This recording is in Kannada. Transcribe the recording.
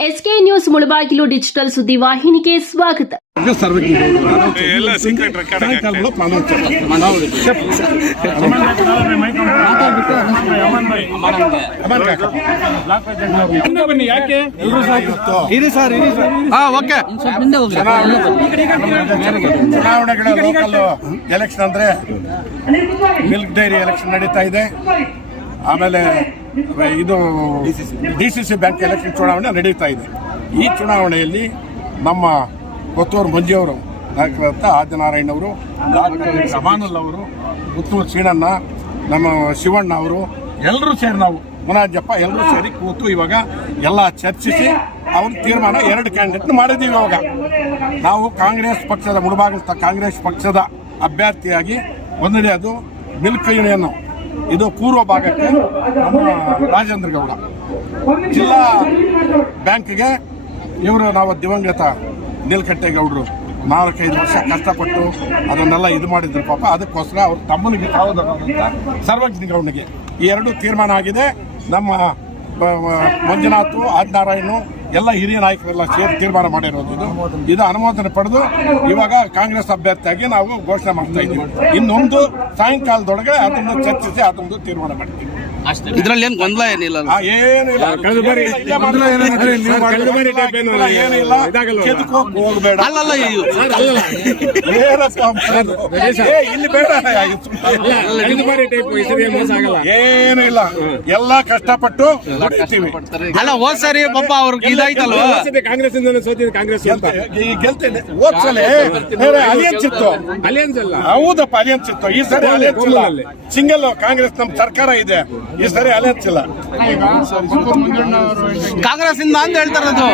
ಎಸ್ಕೆ ನ್ಯೂಸ್ ಮುಳಬಾಗಿಲು ಡಿಜಿಟಲ್ ಸುದ್ದಿ ವಾಹಿನಿಗೆ ಸ್ವಾಗತ ಎಲ್ಲ ಸೀಕ್ರೆಟ್ ರೆಕಾರ್ಡ್ ಬನ್ನಿ ಯಾಕೆ ಹಾ ಓಕೆ ಚುನಾವಣೆಗಳ ಲೋಕಲ್ ಎಲೆಕ್ಷನ್ ಅಂದ್ರೆ ಮಿಲ್ಕ್ ಡೈರಿ ಎಲೆಕ್ಷನ್ ನಡೀತಾ ಇದೆ ಆಮೇಲೆ ಇದು D C C bank election ಚುನಾವಣೆ ನಡೀತಾ ಇದೆ. ಈ ಚುನಾವಣೆಯಲ್ಲಿ ನಮ್ಮ ಕೊತ್ತೂರು ಮಂಜಿಯವರು ನಾಯಕರಂತ ಆದಿನಾರಾಯಣ್ ಅವರು ಡಾಕ್ಟರ್ ಶಬಾನುಲ್ ಅವರು, ಪುತ್ತೂರು ಸೀಣಣ್ಣ ನಮ್ಮ ಶಿವಣ್ಣ ಅವರು, ಎಲ್ಲರೂ ಸೇರಿ ನಾವು ಮುನಾಜಪ್ಪ, ಎಲ್ಲರೂ ಸೇರಿ ಕೂತು ಇವಾಗ ಎಲ್ಲ ಚರ್ಚಿಸಿ ಅವ್ರ ತೀರ್ಮಾನ ಎರಡು ಕ್ಯಾಂಡಿಡೇಟ್ ಮಾಡಿದ್ದೀವಿ ಇವಾಗ. ನಾವು ಕಾಂಗ್ರೆಸ್ ಪಕ್ಷದ ಮುಳುಬಾಗಿಲ ಕಾಂಗ್ರೆಸ್ ಪಕ್ಷದ ಅಭ್ಯರ್ಥಿಯಾಗಿ ಒಂದನೇದು ಮಿಲ್ಕ್ ಯೂನಿಯನ್ ಇದು ಪೂರ್ವ ಭಾಗಕ್ಕೆ ನಮ್ಮ ರಾಜೇಂದ್ರ ಗೌಡ. ಜಿಲ್ಲಾ ಬ್ಯಾಂಕ್ಗೆ ಇವರು ನಾವು ದಿವಂಗತ ನೀಲಕಂಠೇಗೌಡರು ನಾಲ್ಕೈದು ವರ್ಷ ಕಷ್ಟಪಟ್ಟು ಅದನ್ನೆಲ್ಲ ಇದು ಮಾಡಿದ್ರು ಪಾಪ. ಅದಕ್ಕೋಸ್ಕರ ಅವ್ರ ತಮ್ಮನಿಗೆ ತಾವು ಸರ್ವಜ್ಞ ಗೌಡನಿಗೆ ಈ ಎರಡು ತೀರ್ಮಾನ ಆಗಿದೆ. ನಮ್ಮ ಮಂಜುನಾಥ್, ಆದಿನಾರಾಯಣು ಎಲ್ಲ ಹಿರಿಯ ನಾಯಕರೆಲ್ಲ ಸೇರಿ ತೀರ್ಮಾನ ಮಾಡಿರೋದು ಇದು ಅನುಮೋದನೆ ಪಡೆದು ಇವಾಗ ಕಾಂಗ್ರೆಸ್ ಅಭ್ಯರ್ಥಿಯಾಗಿ ನಾವು ಘೋಷಣೆ ಮಾಡ್ತಾ ಇದ್ದೀವಿ. ಇನ್ನೊಂದು ಸಾಯಂಕಾಲದೊಳಗೆ ಅದನ್ನು ಚರ್ಚಿಸಿ ಅದೊಂದು ತೀರ್ಮಾನ ಮಾಡ್ತೀವಿ. ಇದ್ರಲ್ಲಿ ಏನ್ ಗೊಂದಲ ಏನಿಲ್ಲ ಅಲ್ಲಲ್ಲ ಇದು ಏನಪ್ಪ ಮಾಡೋದು? ಏ, ಇಲ್ಲಿ ಬೇಡ. ಕಳೆದ ಬಾರಿ ಟೈಪ್ ಈ ಮೋಸ ಆಗಲ್ಲ ಏನು ಇಲ್ಲ. ಎಲ್ಲ ಕಷ್ಟಪಟ್ಟು ಅಲ್ಲ ಹೋದ್ ಸರಿ ಪಪ್ಪ ಅವ್ರಿಗೆ ಇದಾಯ್ತಲ್ವಾ? ಕಾಂಗ್ರೆಸ್ ಇಂದ ಸೋತಿದ್ದು ಕಾಂಗ್ರೆಸ್ ಗೆಲ್ತೇನೆ ಅಲಿಯನ್ಸ್ ಇತ್ತು. ಅಲಿಯನ್ಸ್ ಅಲ್ಲ. ಹೌದಪ್ಪ ಅಲಿಯನ್ಸ್ ಇತ್ತು. ಈ ಸರಿ ಅಲಿಯನ್ಸ್. ಸಿಂಗಲ್ ಕಾಂಗ್ರೆಸ್ ನಮ್ ಸರ್ಕಾರ ಇದೆ. ಈ ಸರಿ ಅಲೆ ಹಚ್ಚಿಲ್ಲ. ಕಾಂಗ್ರೆಸ್ ಇಂದ ಅಂತ ಹೇಳ್ತಾರದು.